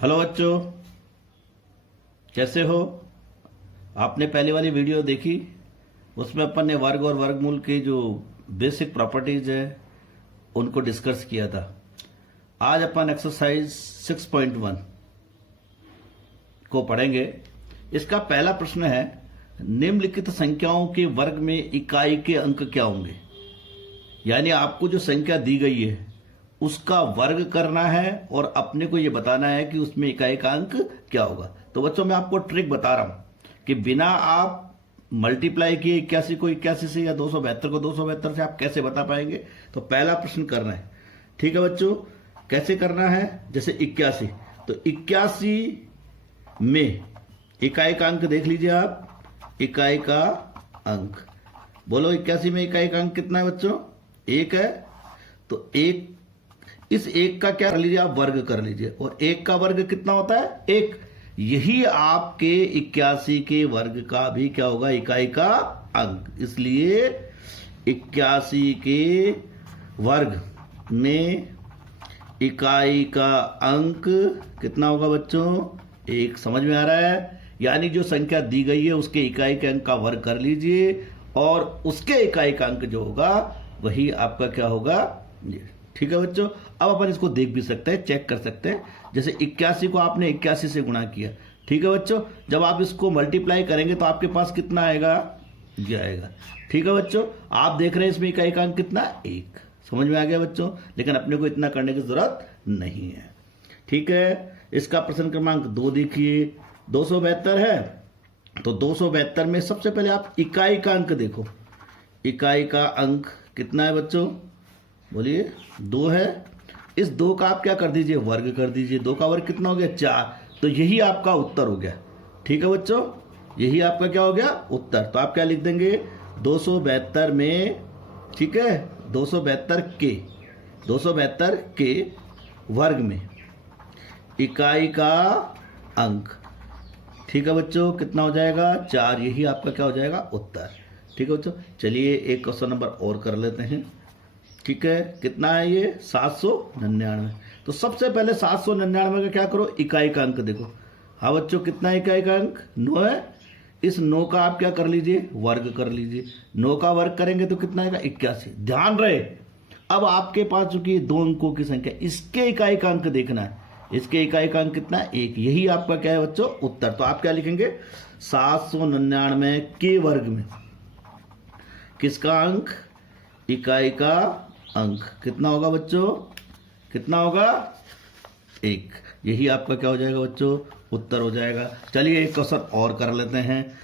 Hello बच्चों, कैसे हो। आपने पहले वाली वीडियो देखी, उसमें अपन ने वर्ग और वर्गमूल की जो बेसिक प्रॉपर्टीज है उनको डिस्कस किया था। आज अपन एक्सरसाइज 6.1 को पढ़ेंगे। इसका पहला प्रश्न है, निम्नलिखित संख्याओं के वर्ग में इकाई के अंक क्या होंगे। यानी आपको जो संख्या दी गई है उसका वर्ग करना है और अपने को यह बताना है कि उसमें इकाई का अंक क्या होगा। तो बच्चों, मैं आपको ट्रिक बता रहा हूं कि बिना आप मल्टीप्लाई किए 81 को 81 से या 272 को 272 से आप कैसे बता पाएंगे। तो पहला प्रश्न करना है, ठीक है बच्चों। कैसे करना है, जैसे 81, तो 81 में इकाई का अंक देख लीजिए आप। इकाई का अंक बोलो, 81 में इकाई का अंक कितना है बच्चों? 1 है। तो इस एक का क्या कर लीजिए आप, वर्ग कर लीजिए। और एक का वर्ग कितना होता है? 1। यही आपके 81 के वर्ग का भी क्या होगा? इकाई का अंक। इसलिए 81 के वर्ग में इकाई का अंक कितना होगा बच्चों? 1। समझ में आ रहा है? यानी जो संख्या दी गई है उसके इकाई के अंक का वर्ग कर लीजिए और उसके इकाई का अंक जो होगा वही आपका क्या होगा, ये। ठीक है बच्चों। अब अपन इसको देख भी सकते हैं, चेक कर सकते हैं। जैसे 81 को आपने 81 से गुणा किया, ठीक है बच्चों। जब आप इसको मल्टीप्लाई करेंगे तो आपके पास कितना आएगा? ये आएगा। ठीक है बच्चों, आप देख रहे हैं इसमें इकाई का अंक कितना? 1। समझ में आ गया बच्चों? लेकिन अपने को इतना करने की जरूरत नहीं है। ठीक है, इसका प्रश्न क्रमांक 2 देखिए। 272 है, तो 272 में सबसे पहले आप इकाई का अंक देखो। इकाई का अंक कितना है बच्चों? बोलिए, 2 है। इस 2 का आप क्या कर दीजिए? वर्ग कर दीजिए। 2 का वर्ग कितना हो गया? 4। तो यही आपका उत्तर हो गया। ठीक है बच्चों, यही आपका क्या हो गया? उत्तर। तो आप क्या लिख देंगे? 272 में, ठीक है, 272 के वर्ग में इकाई का अंक, ठीक है बच्चों, कितना हो जाएगा? 4। यही आपका क्या हो जाएगा? उत्तर। ठीक है बच्चों, चलिए एक क्वेश्चन नंबर और कर लेते हैं। ठीक है, कितना है ये? 799। तो सबसे पहले 799 का क्या करो? इकाई का अंक देखो। हाँ बच्चों, कितना है इकाई का अंक? 9 है। इस 9 का आप क्या कर लीजिए? वर्ग कर लीजिए। 9 का वर्ग करेंगे तो कितना आएगा? 81। ध्यान रहे, अब आपके पास चूंकि 2 अंकों की संख्या, इसके इकाई का अंक देखना है। इसके इकाई का अंक कितना है? 1। यही आपका क्या है बच्चों? उत्तर। तो आप क्या लिखेंगे? 799 के वर्ग में किसका अंक? इकाई का अंक कितना होगा बच्चों? कितना होगा? 1। यही आपका क्या हो जाएगा बच्चों? उत्तर हो जाएगा। चलिए एक क्वेश्चन और कर लेते हैं।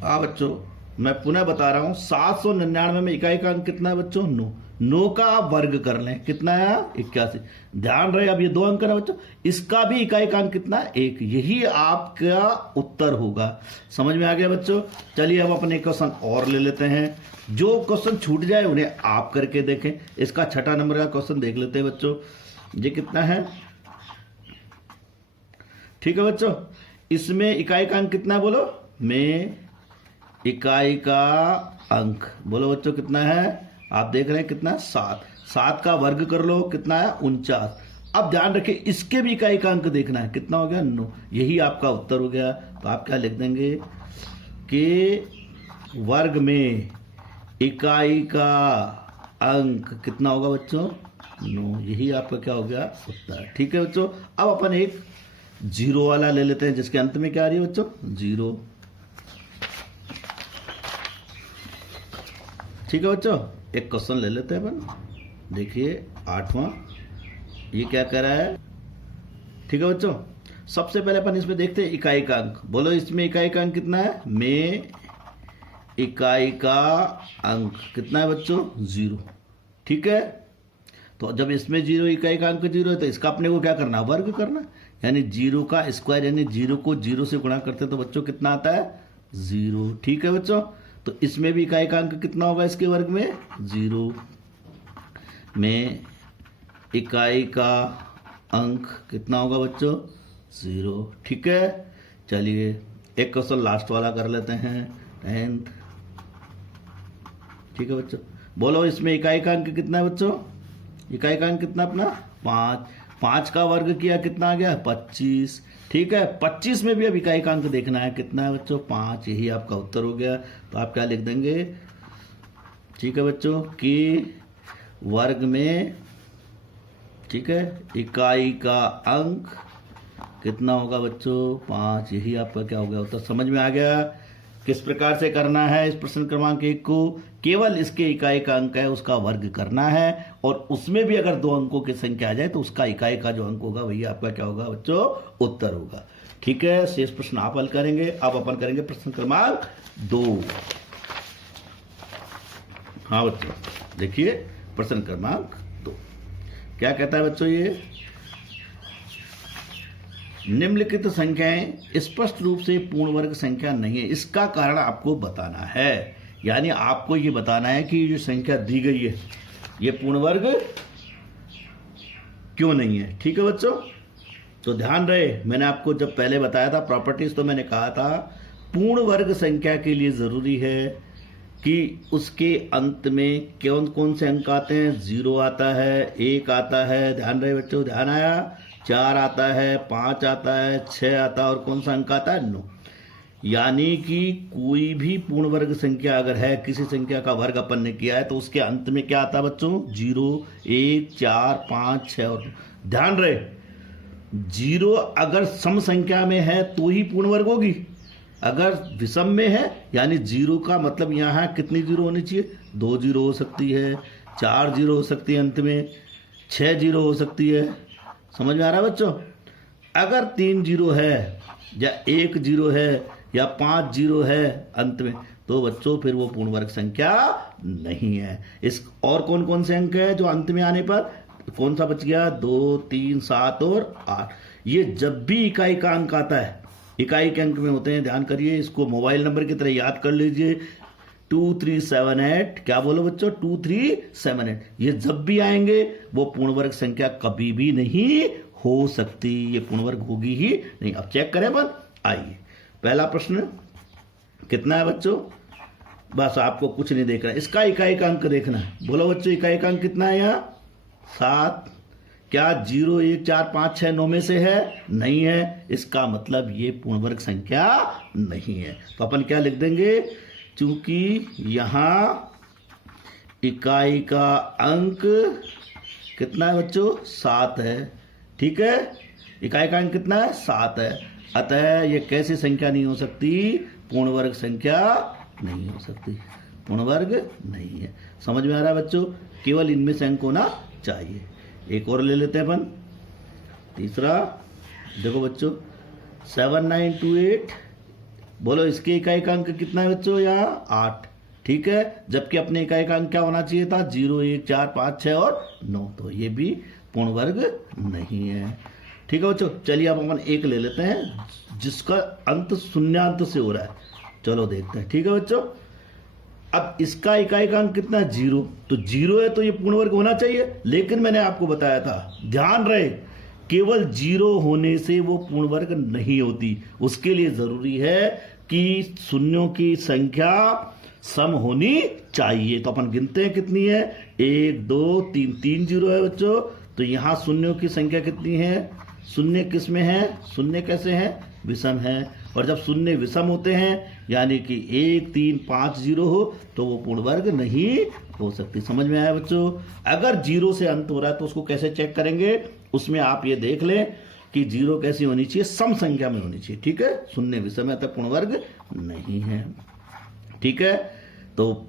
हाँ बच्चों, मैं पुनः बता रहा हूं, 799 में इकाई का अंक कितना है बच्चों? 9। 9 का आप वर्ग कर लें, कितना है? 81। ध्यान रहे, अब ये 2 अंक है बच्चों, इसका भी इकाई का अंक कितना है? 1। यही आपका उत्तर होगा। समझ में आ गया बच्चों? चलिए हम अपने क्वेश्चन और ले लेते हैं। जो क्वेश्चन छूट जाए उन्हें आप करके देखें। इसका 6 नंबर का क्वेश्चन देख लेते हैं बच्चों। ये कितना है? ठीक है बच्चों, इसमें इकाई का अंक कितना है? बोलो, में इकाई का अंक बोलो बच्चों कितना है? आप देख रहे हैं कितना? 7। 7 का वर्ग कर लो, कितना है? 49। अब ध्यान रखिए, इसके भी इकाई का अंक देखना है, कितना हो गया? 9। यही आपका उत्तर हो गया। तो आप क्या लिख देंगे कि वर्ग में इकाई का अंक कितना होगा बच्चों? 9। यही आपका क्या हो गया? उत्तर। ठीक है बच्चों, अब अपन एक 0 वाला ले लेते हैं, जिसके अंत में क्या आ रही है बच्चों? 0। ठीक है बच्चों, एक क्वेश्चन ले लेते हैं अपन। देखिए 8वां, ये क्या कह रहा है? ठीक है बच्चों, सबसे पहले अपन इसमें देखते हैं इकाई का अंक। बोलो, इसमें इकाई का अंक कितना है? में इकाई का अंक कितना है बच्चों? 0। ठीक है, तो जब इसमें 0 इकाई का अंक 0 है तो इसका अपने को क्या करना? वर्ग करना। यानी 0 का स्क्वायर, यानी 0 को 0 से गुणा करते तो बच्चों कितना आता है? 0। ठीक है बच्चों, तो इसमें भी इकाई का अंक कितना होगा? इसके वर्ग में 0 में इकाई का अंक कितना होगा बच्चों? 0। ठीक है, चलिए एक क्वेश्चन लास्ट वाला कर लेते हैं, 10th। ठीक है बच्चों, बोलो इसमें इकाई का अंक कितना है बच्चों? इकाई का अंक कितना अपना? 5। 5 का वर्ग किया कितना आ गया 25। ठीक है, 25 में भी अब इकाई का अंक देखना है कितना है बच्चों 5, यही आपका उत्तर हो गया। तो आप क्या लिख देंगे, ठीक है बच्चों, कि वर्ग में, ठीक है, इकाई का अंक कितना होगा बच्चों 5, यही आपका क्या हो गया उत्तर। समझ में आ गया किस प्रकार से करना है इस प्रश्न क्रमांक 1 को। केवल इसके इकाई का अंक है उसका वर्ग करना है, और उसमें भी अगर 2 अंकों की संख्या आ जाए तो उसका इकाई का जो अंक होगा वही आपका क्या होगा बच्चों उत्तर होगा। ठीक है, शेष प्रश्न आप हल करेंगे। अब अपन करेंगे प्रश्न क्रमांक 2। हाँ बच्चों, देखिए प्रश्न क्रमांक 2 क्या कहता है बच्चों, ये निम्नलिखित संख्याएं स्पष्ट रूप से पूर्ण वर्ग संख्या नहीं है, इसका कारण आपको बताना है। यानी आपको ये बताना है कि जो संख्या दी गई है ये पूर्ण वर्ग क्यों नहीं है। ठीक है बच्चों, तो ध्यान रहे, मैंने आपको जब पहले बताया था प्रॉपर्टीज, तो मैंने कहा था पूर्ण वर्ग संख्या के लिए जरूरी है कि उसके अंत में कौन कौन से अंक आते हैं। 0 आता है, 1 आता है, ध्यान रहे बच्चों, ध्यान आया, 4 आता है, 5 आता है, 6 आता है, और कौन सा अंक आता है 9। यानी कि कोई भी पूर्ण वर्ग संख्या अगर है, किसी संख्या का वर्ग अपन ने किया है, तो उसके अंत में क्या आता है बच्चों 0, 1, 4, 5, 6 और ध्यान रहे 0 अगर सम संख्या में है तो ही पूर्ण वर्ग होगी। अगर विषम में है यानी 0 का मतलब यहाँ कितनी 0 होनी चाहिए, 2 0 हो सकती है, 4 0 हो सकती है, अंत में 6 0 हो सकती है। समझ में आ रहा है बच्चों। अगर 3 0 है या 1 0 है या 5 0 है अंत में, तो बच्चों फिर वो पूर्ण वर्ग संख्या नहीं है। इस और कौन कौन से अंक है जो अंत में आने पर कौन सा बच गया, 2, 3, 7 और 8। ये जब भी इकाई का अंक आता है, इकाई के अंक में होते हैं, ध्यान करिए, इसको मोबाइल नंबर की तरह याद कर लीजिए, 2378। क्या बोलो बच्चों, 2378। ये जब भी आएंगे वो पूर्ण वर्ग संख्या कभी भी नहीं हो सकती, ये पूर्ण वर्ग होगी ही नहीं। अब चेक करें अपन, आइए पहला प्रश्न कितना है बच्चों, बस आपको कुछ नहीं देखना, इसका इकाई का अंक देखना है। बोलो बच्चों, इकाई का अंक कितना है यहाँ 7। क्या 0, 1, 4, 5, 6, 9 में से है, नहीं है, इसका मतलब ये पूर्ण वर्ग संख्या नहीं है। तो अपन क्या लिख देंगे, चूंकि यहां इकाई का अंक कितना है बच्चों 7 है। ठीक है, इकाई का अंक कितना है 7 है, अतः ये कैसी संख्या नहीं हो सकती, पूर्ण वर्ग संख्या नहीं हो सकती, पूर्ण वर्ग नहीं है। समझ में आ रहा है बच्चों, केवल इनमें से अंक होना चाहिए। एक और ले लेते हैं अपन, तीसरा देखो बच्चों 7928। बोलो इसके इकाई का अंक कितना है बच्चों, यहाँ 8। ठीक है, जबकि अपने इकाई का अंक क्या होना चाहिए था 0, 1, 4, 5, 6 और 9, तो ये भी पूर्ण वर्ग नहीं है। ठीक है बच्चों, चलिए अब अपन एक ले लेते हैं जिसका अंत शून्यांत से हो रहा है, चलो देखते हैं। ठीक है बच्चों, अब इसका इकाई का अंक कितना है 0, तो 0 है तो ये पूर्ण वर्ग होना चाहिए, लेकिन मैंने आपको बताया था, ध्यान रहे, केवल 0 होने से वो पूर्ण वर्ग नहीं होती, उसके लिए जरूरी है कि शून्यों की संख्या सम होनी चाहिए। तो अपन गिनते हैं कितनी है, 1, 2, 3, 3 0 है बच्चों, तो यहां शून्यों की संख्या कितनी है, शून्य किस में है, शून्य कैसे है, विषम है, और जब शून्य विषम होते हैं यानी कि 1, 3, 5 0 हो तो वो पूर्ण वर्ग नहीं हो सकती। समझ में आया बच्चों। अगर 0 से अंत हो रहा है तो उसको कैसे चेक करेंगे, उसमें आप ये देख लें कि 0 कैसी होनी चाहिए, सम संख्या में होनी चाहिए। ठीक है, शून्य विषम है तक पूर्ण वर्ग नहीं है। ठीक है, तो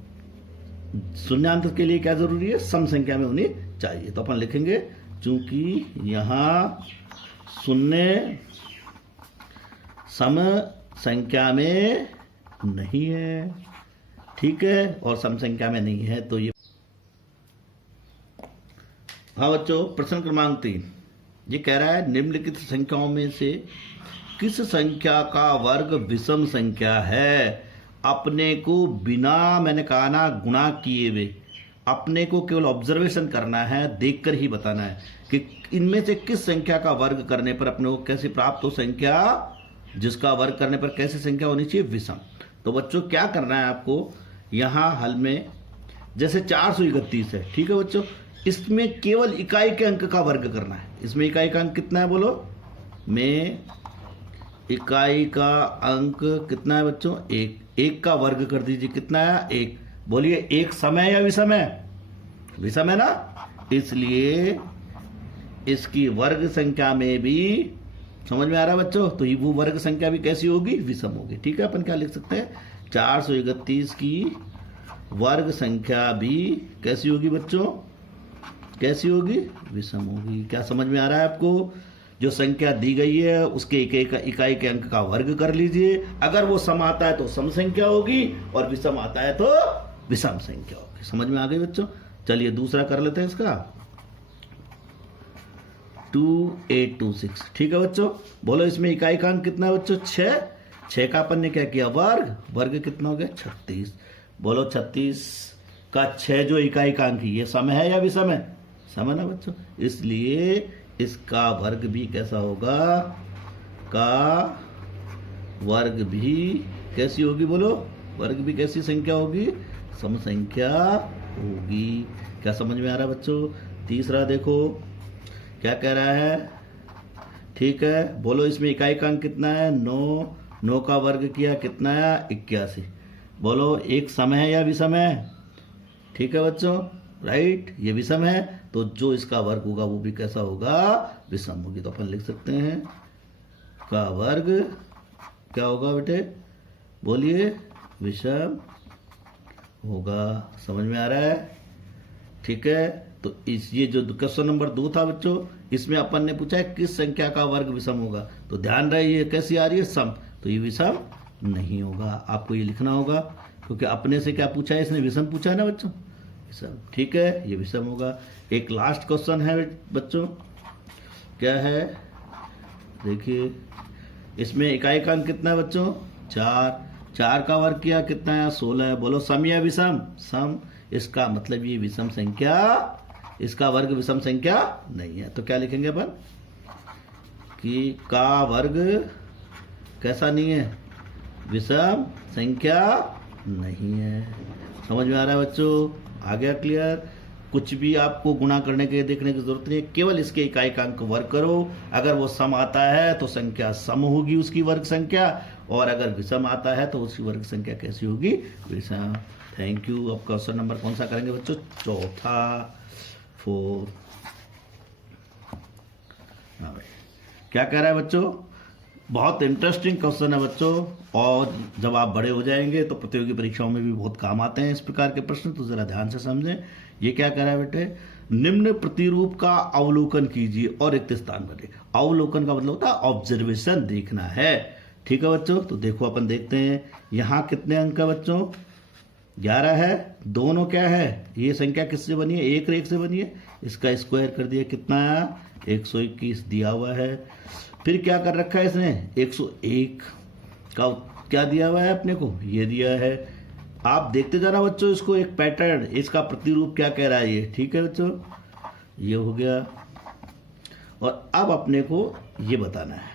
शून्यांत के लिए क्या जरूरी है, सम संख्या में होनी चाहिए। तो अपन लिखेंगे चूंकि यहां शून्य सम संख्या में नहीं है, ठीक है, और सम संख्या में नहीं है, तो ये हाँ बच्चों, प्रश्न क्रमांक 3 ये कह रहा है निम्नलिखित संख्याओं में से किस संख्या का वर्ग विषम संख्या है। अपने को बिना, मैंने कहा ना, गुणा किए हुए, अपने को केवल ऑब्जर्वेशन करना है, देखकर ही बताना है कि इनमें से किस संख्या का वर्ग करने पर अपने को कैसे प्राप्त हो संख्या, जिसका वर्ग करने पर कैसी संख्या होनी चाहिए, विषम। तो बच्चों क्या करना है आपको, यहां हल में जैसे 431 है, ठीक है बच्चों, इसमें केवल इकाई के अंक का वर्ग करना है। इसमें इकाई का अंक कितना है बोलो? में इकाई का अंक कितना है बच्चों? एक। एक का वर्ग कर दीजिए, कितना है? एक। बोलिए एक सम है या विषम है? विषम है ना, इसलिए इसकी वर्ग संख्या में भी, समझ में आ रहा है बच्चों? तो ये वो वर्ग संख्या भी कैसी होगी? विषम होगी। ठीक है, अपन क्या लिख सकते हैं? 431 की वर्ग संख्या भी कैसी होगी बच्चों? कैसी होगी? विषम होगी। क्या समझ में आ रहा है आपको? जो संख्या दी गई है उसके इकाई के अंक का वर्ग कर लीजिए। अगर वो सम आता है तो सम संख्या होगी, और विषम आता है तो विषम संख्या होगी। समझ में आ गई बच्चों? चलिए दूसरा कर लेते हैं इसका। 2826। ठीक है बच्चों, बोलो इसमें इकाई का अंक कितना है बच्चों? 6। 6 का अपन ने क्या किया? वर्ग। वर्ग कितना हो गया? 36। बोलो 36 का 6 जो इकाई का अंक है, ये सम है या विषम है? सम है ना बच्चों, इसलिए इसका वर्ग भी कैसा होगा? का वर्ग भी कैसी होगी बोलो? वर्ग भी कैसी संख्या होगी? सम संख्या होगी। क्या समझ में आ रहा है बच्चों? तीसरा देखो क्या कह रहा है। ठीक है, बोलो इसमें इकाई का अंक कितना है? 9। 9 का वर्ग किया, कितना है? 81। बोलो एक सम है या विषम है? ठीक है बच्चों, राइट, ये विषम है, तो जो इसका वर्ग होगा वो भी कैसा होगा? विषम होगी। तो अपन लिख सकते हैं का वर्ग क्या होगा बेटे? बोलिए विषम होगा। समझ में आ रहा है? ठीक है, तो इस ये जो क्वेश्चन नंबर 2 था बच्चों, इसमें अपन ने पूछा है किस संख्या का वर्ग विषम होगा, तो ध्यान रहे ये कैसी आ रही है? सम। तो ये विषम नहीं होगा, आपको ये लिखना होगा, क्योंकि अपने से क्या पूछा है इसने? विषम पूछा है ना बच्चों, विषम। ठीक है, ये विषम होगा। एक लास्ट क्वेश्चन है बच्चों, क्या है देखिए, इसमें इकाई का अंक कितना है बच्चों? 4। 4 का वर्ग किया, कितना है? 16। बोलो सम या विषम? सम। इसका मतलब ये विषम संख्या, इसका वर्ग विषम संख्या नहीं है। तो क्या लिखेंगे अपन कि का वर्ग कैसा नहीं है? विषम संख्या नहीं है। समझ में आ रहा है बच्चों? आ गया क्लियर? कुछ भी आपको गुणा करने के देखने की जरूरत नहीं है, केवल इसके इकाई का अंक वर्ग करो। अगर वो सम आता है तो संख्या सम होगी उसकी वर्ग संख्या, और अगर विषम आता है तो उसकी वर्ग संख्या कैसी होगी? विषम। Thank you. अब क्वेश्चन नंबर कौन सा करेंगे बच्चों? चौथा, 4। हाँ भाई, क्या कह रहा है बच्चों? बहुत इंटरेस्टिंग क्वेश्चन है बच्चों, और जब आप बड़े हो जाएंगे तो प्रतियोगी परीक्षाओं में भी बहुत काम आते हैं इस प्रकार के प्रश्न, तो जरा ध्यान से समझें। ये क्या कह रहा है बेटे? निम्न प्रतिरूप का अवलोकन कीजिए और रिक्त स्थान भरें। अवलोकन का मतलब होता है ऑब्जर्वेशन, देखना है। ठीक है बच्चों, तो देखो अपन देखते हैं यहाँ कितने अंक है बच्चों? 11 है। दोनों क्या है? ये संख्या किससे बनी है? एक रेख से बनी है। इसका स्क्वायर कर दिया, कितना आया? 121 दिया हुआ है। फिर क्या कर रखा है इसने? 101 का क्या दिया हुआ है अपने को? ये दिया है। आप देखते जाना बच्चों इसको, एक पैटर्न, इसका प्रतिरूप क्या कह रहा है ये। ठीक है बच्चों, ये हो गया। और अब अपने को ये बताना है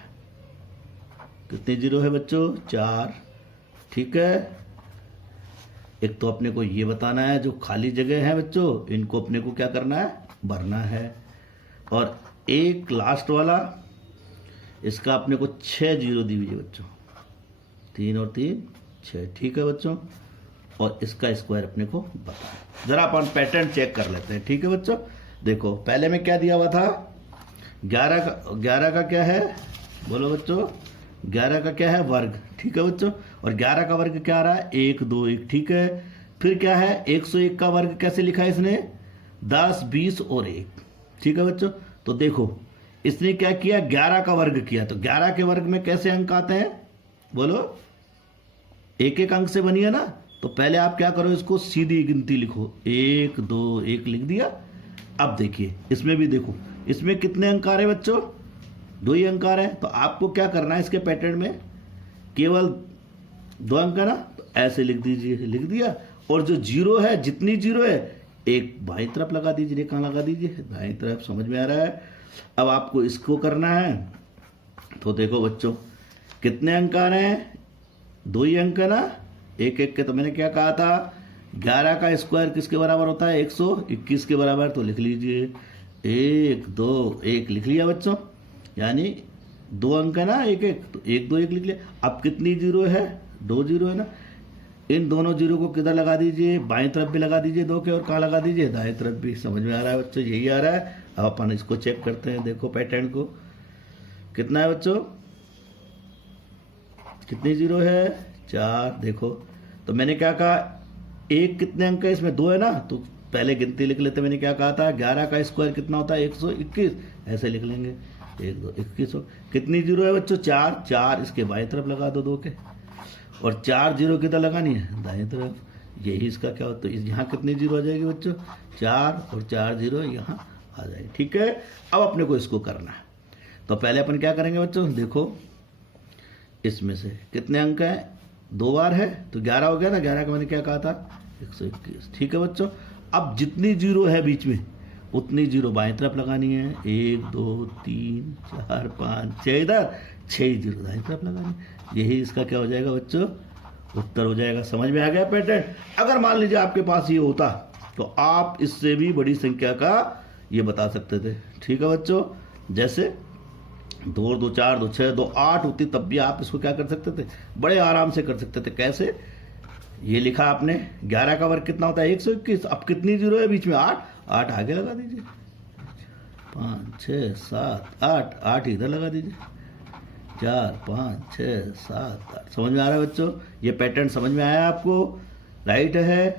कितने जीरो है बच्चों? 4। ठीक है, एक तो अपने को ये बताना है जो खाली जगह है बच्चों, इनको अपने को क्या करना है? भरना है। और एक लास्ट वाला, इसका अपने को 6 जीरो दी हुई है बच्चों, 3 और 3 6। ठीक है बच्चों, और इसका स्क्वायर अपने को बताना। जरा अपन पैटर्न चेक कर लेते हैं। ठीक है बच्चों, देखो पहले में क्या दिया हुआ था? 11 का क्या है बोलो बच्चों? 11 का क्या है? वर्ग। ठीक है बच्चों, और 11 का वर्ग क्या आ रहा है? 1 2 1। ठीक है, फिर क्या है? 101 का वर्ग कैसे लिखा है इसने? 10 20 और 1। ठीक है बच्चों, तो देखो इसने क्या किया? 11 का वर्ग किया, तो 11 के वर्ग में कैसे अंक आते हैं बोलो? एक एक अंक से बनी है ना, तो पहले आप क्या करो, इसको सीधी गिनती लिखो, 1 2 1 लिख दिया। अब देखिए इसमें भी देखो, इसमें कितने अंक आ रहे हैं बच्चों? 2 ही अंक आ रहे हैं। तो आपको क्या करना है इसके पैटर्न में? केवल 2 अंक है ना, तो ऐसे लिख दीजिए, लिख दिया। और जो जीरो है, जितनी जीरो है, एक बाईं तरफ लगा दीजिए। कहाँ लगा दीजिए? दाईं तरफ। समझ में आ रहा है? अब आपको इसको करना है, तो देखो बच्चों कितने अंक आ रहे हैं? 2 ही अंक है ना, एक एक के। तो मैंने क्या कहा था? 11 का स्क्वायर किसके बराबर होता है? 121 के बराबर। तो लिख लीजिए 1 2 1 लिख लिया बच्चों, यानी 2 अंक है ना, 1 1, तो 1 2 1 लिख लिया। अब कितनी जीरो है? 2 जीरो है ना। इन दोनों जीरो को किधर लगा दीजिए? बाएं तरफ भी लगा दीजिए 2 के, और कहाँ लगा दीजिए? दाएं तरफ भी। समझ में आ रहा है बच्चों? यही आ रहा है। अब अपन इसको चेक करते हैं, देखो पैटर्न को। कितना है बच्चों? कितनी जीरो है? 4। देखो तो मैंने क्या कहा, एक कितने अंक है इसमें? 2 है ना, तो पहले गिनती लिख लेते। मैंने क्या कहा था? 11 का स्क्वायर कितना होता है? 121। ऐसे लिख लेंगे 1 2 21। कितनी जीरो है बच्चों? 4। 4 इसके बाएं तरफ लगा दो 2 के, और 4 जीरो किधर लगानी है? दाएं तरफ। यही इसका क्या होता है? यहाँ कितनी जीरो आ जाएगी बच्चों? 4, और 4 जीरो यहाँ आ जाएगी। ठीक है, अब अपने को इसको करना है। तो पहले अपन क्या करेंगे बच्चों? देखो इसमें से कितने अंक हैं? 2 बार है तो 11 हो गया ना। 11 का मैंने क्या कहा था? 121। ठीक है बच्चों, अब जितनी जीरो है बीच में उतनी जीरो बाएं तरफ लगानी है। 1 2 3 4 5 6, इधर 6 जीरो दाएं तरफ लगानी है। यही इसका क्या हो जाएगा बच्चों? उत्तर हो जाएगा। समझ में आ गया पैटर्न? अगर मान लीजिए आपके पास ये होता तो आप इससे भी बड़ी संख्या का ये बता सकते थे। ठीक है बच्चों, जैसे 2 2 4 2 6 2 8 होती, तब भी आप इसको क्या कर सकते थे? बड़े आराम से कर सकते थे। कैसे? ये लिखा आपने 11 का वर्ग कितना होता है? 121। अब कितनी जीरो है बीच में? 8। 8 आगे लगा दीजिए। 5 6 7 8, 8 इधर लगा दीजिए। 4 5 6 7 8। समझ में आ रहा है बच्चों? ये पैटर्न समझ में आया आपको? राइट है।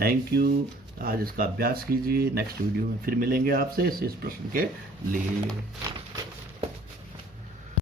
Thank you. आज इसका अभ्यास कीजिए। नेक्स्ट वीडियो में फिर मिलेंगे आपसे इस प्रश्न के लिए।